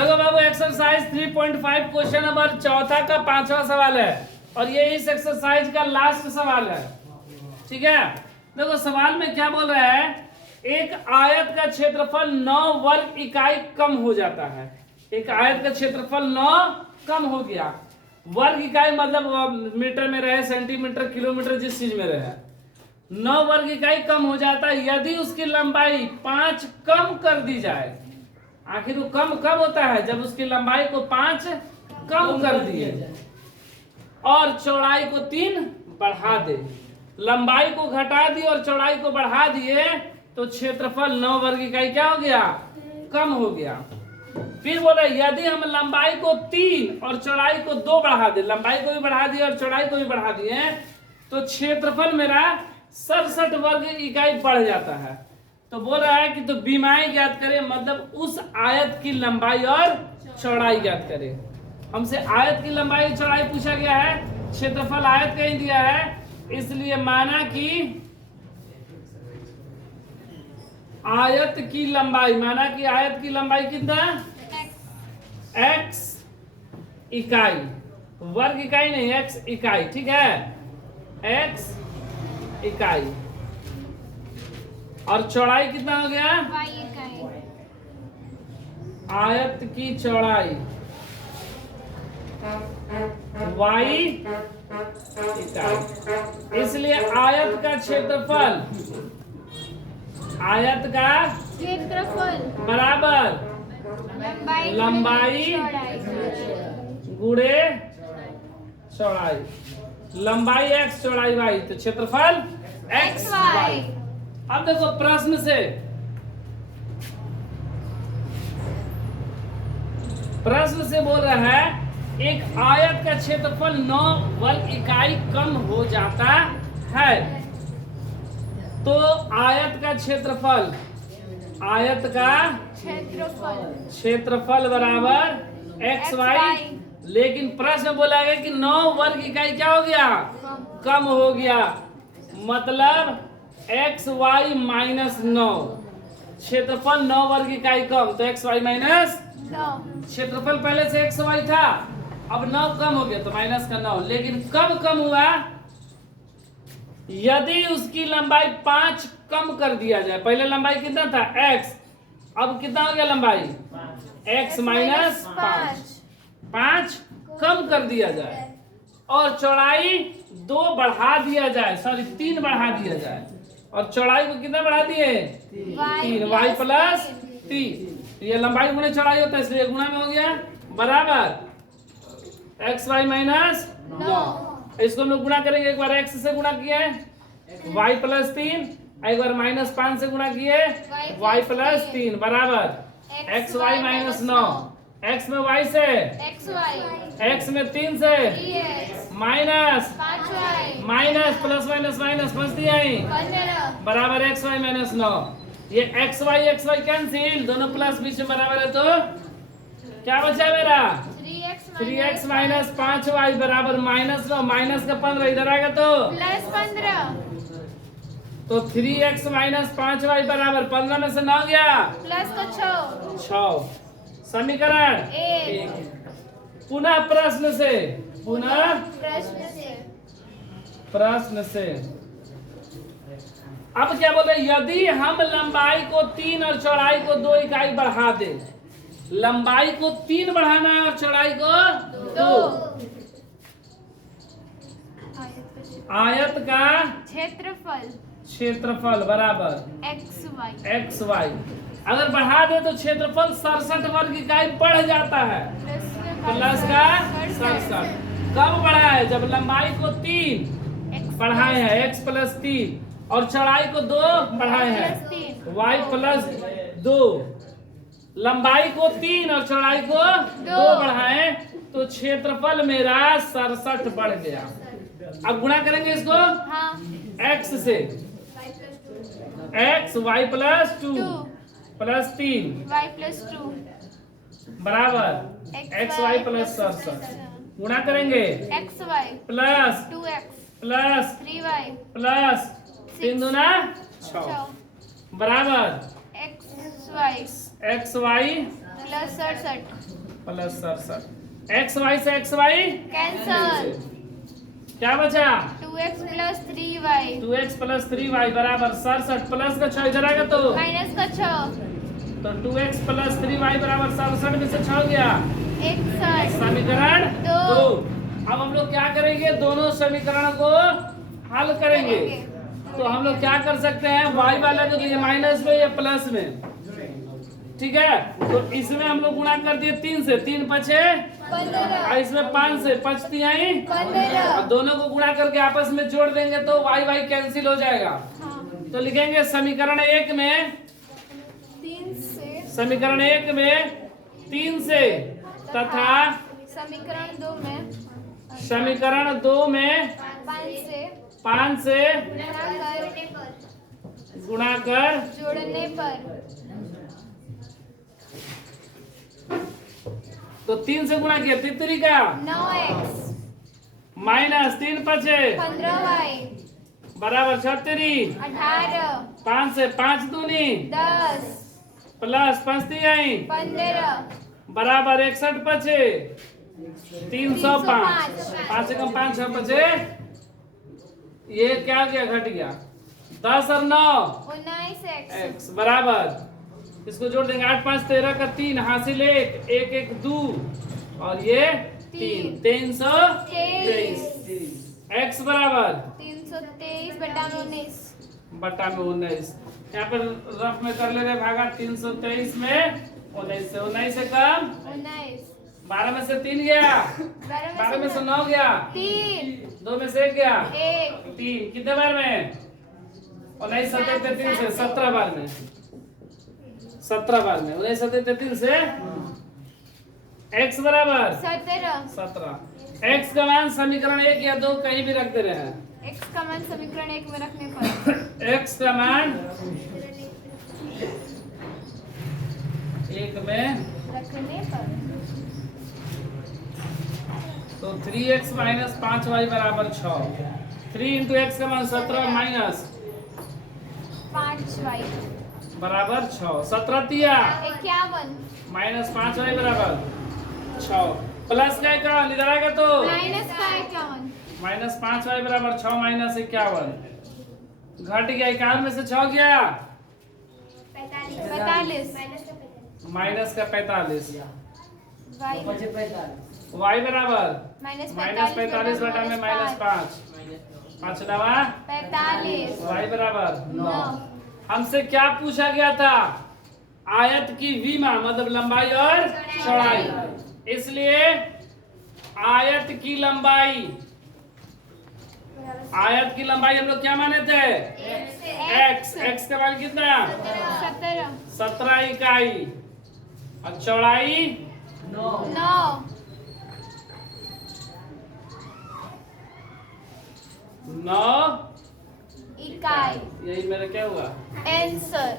देखो बाबू exercise 3.5 question number चौथा का 5वां सवाल है और ये इस एक्सरसाइज का लास्ट सवाल है। ठीक है, देखो सवाल में क्या बोल रहा है, एक आयत का क्षेत्रफल 9 वर्ग इकाई कम हो जाता है। एक आयत का क्षेत्रफल 9 कम हो गया, वर्ग इकाई मतलब मीटर में रहे, सेंटीमीटर, किलोमीटर, जिस चीज में रहे, 9 वर्ग इकाई कम हो जाता है यदि उसकी लंबाई 5 कम कर दी जाए। आखिर वो कम कब होता है, जब उसकी लंबाई को 5 कम कर दिए और चौड़ाई को 3 बढ़ा दे। लंबाई को घटा दिए और चौड़ाई को बढ़ा दिए तो क्षेत्रफल 9 वर्ग इकाई क्या हो गया, कम हो गया। फिर बोले यदि हम लंबाई को 3 और चौड़ाई को 2 बढ़ा दे, लंबाई को भी बढ़ा दिए और चौड़ाई को भी बढ़ा दिए तो क्षेत्रफल मेरा 67 वर्ग इकाई बढ़ जाता है। तो बोल रहा है कि तो बीमाई ज्ञात करें, मतलब उस आयत की लंबाई और चौड़ाई ज्ञात करें। हमसे आयत की लंबाई और चौड़ाई पूछा गया है, क्षेत्रफल आयत का ही दिया है, इसलिए माना कि आयत की लंबाई, माना कि आयत की लंबाई कितना, x इकाई, वर्ग इकाई नहीं, x इकाई। ठीक है, x इकाई और चौड़ाई कितना हो गया, y इकाई। आयत की चौड़ाई y इकाई, इसलिए आयत का क्षेत्रफल, आयत का क्षेत्रफल बराबर लंबाई गुणे चौड़ाई, लंबाई x चौड़ाई y, तो क्षेत्रफल x y। अब देखो प्रश्न से, प्रश्न से बोल रहा है एक आयत का क्षेत्रफल 9 वर्ग इकाई कम हो जाता है, तो आयत का क्षेत्रफल, आयत का क्षेत्रफल बराबर एक्स वाई। लेकिन प्रश्न बोला गया कि 9 वर्ग इकाई क्या हो गया, कम हो गया, मतलब एक्स वाई माइनस 9, क्षेत्रफल 9 वर्ग इकाई कम, तो एक्स वाई माइनस, क्षेत्रफल पहले से एक्स वाई था, अब 9 कम हो गया तो माइनस का 9। लेकिन कब कम हुआ, यदि उसकी लंबाई 5 कम कर दिया जाए। पहले लंबाई कितना था x, अब कितना हो गया लंबाई, x माइनस 5 कम कर दिया जाए और चौड़ाई 2 बढ़ा दिया जाए, सॉरी 3 बढ़ा दिया जाए, और चौड़ाई को कितना बढ़ा दिए, 3, y प्लस 3। ये लंबाई गुणे चौड़ाई होता है, इसलिए गुणा में हो गया, बराबर एक्स वाई माइनस 9। इसको हम लोग गुणा करेंगे, एक बार x से गुणा किया है y प्लस 3, एक बार माइनस 5 से गुणा किए y प्लस 3, बराबर एक्स वाई माइनस 9, x में y से x में 3 से minus minus plus minus minus फंस दिया ही, बराबर एक्स वाई माइनस 9। ये एक्स वाई कैंसिल, दोनों प्लस बीच में बराबर है, तो क्या बचा मेरा 3x माइनस 5y बराबर माइनस 9, माइनस का 15 इधर आएगा तो प्लस 15, तो 3x माइनस 5y बराबर 15 में से 9 गया, प्लस का 6। समीकरण 1। पुनः प्रश्न से, पुनः प्रश्न से अब क्या बोले, यदि हम लंबाई को 3 और चौड़ाई को 2 इकाई बढ़ा दे, लंबाई को 3 बढ़ाना है और चौड़ाई को 2, आयत का क्षेत्रफल बराबर एक्स वाई। अगर बढ़ा दे तो क्षेत्रफल 67 वर्ग इकाई बढ़ जाता है, प्लस का 67। कब बढ़ा है, जब लंबाई को 3 बढ़ाए हैं x प्लस 3 और चौड़ाई को 2 बढ़ाए हैं y प्लस 2, लंबाई को 3 और चौड़ाई को 2 बढ़ाए तो क्षेत्रफल मेरा 67 बढ़ गया। अब गुणा करेंगे इसको x से, x y प्लस 2 प्लस 3 बराबर एक्स वाई प्लस 67। गुणा करेंगे X Y plus 2x plus 3y plus 3 दूना 6 बराबर X Y X Y plus 67 plus 67। X Y से एक्स वाई कैंसल। क्या बचा? 2x plus 3y 2x plus 3y बराबर 67। Plus का 6 इधर आएगा तो माइनस का 6 तो 2x प्लस 3y बराबर 67 में से 6 गया 61 समीकरण दो। 2। अब हम लोग क्या करेंगे? दोनों समीकरण को हल करेंगे। तो हम लोग क्या कर सकते हैं? y वाला को ये माइनस में या प्लस में, ठीक है। तो इसमें हम लोग गुणा कर दिए 3 से, 3 पचे 15 और इसमें 5 से 5 तिहाई 15 और दोनों को गुणा करके आपस में जोड़ देंगे तो y y कैंसिल हो जाएगा। तो लिखेंगे समीकरण 1 में 3 से समीकरण 1 में 3 से तथा समीकरण 2 में समीकरण 2 में 5 से गुणा कर जोड़ने पर तो 3 से गुणा किया 3 का 9x माइनस 3 पचे 15y बराबर 36। 18 5 से 5 दूनी 10 प्लस 5 तिहाई 15 बराबर 61 पचे 305। 5 से कम 5 6 पचे ये क्या गया? घट गया 10 और 9 19x x बराबर इसको जोड़ देंगे 8 5 13 का 3 हासिल 1 1 1 2 और ये 3 323 x बराबर 323 बटा 19 बटा में 19। यहाँ पर रफ में कर ले रहे भागा 323 में 19 से 19 से कम 19 12 में से 3 गया 12 में से 9 गया 3 2 में से 1 गया 1 3 कितने बार में? 19 सत्तर 3 से 17 बार में 17 बार में 19 सत्तर 3 से x बराबर 17। x का मान समीकरण 1 या 2 कहीं भी रख दे रहे हैं। x का मान समीकरण 1 में रखने पर x का मान 1 में रखने पर तो 3x माइनस 5y बराबर 6। 3 इंटू एक्स का मान 17 माइनस 5y बराबर 6 17 तिया 51 माइनस 5y बराबर 6 प्लस का इक्यावन इधर आएगा तो माइनस का 51 माइनस 5y बराबर 6 माइनस 51 घट गया 51 में से 6 गया 45 माइनस का 45 y y बराबर माइनस माइनस 45 बटा में माइनस 5 5 नवा 45 y बराबर 9 हमसे क्या पूछा गया था? आयत की विमा मतलब लंबाई और चौड़ाई, इसलिए आयत की लंबाई हम लोग क्या माने थे? x का मान कितना? 17 इकाई और चौड़ाई 9 इकाई। यही मेरा क्या हुआ? आंसर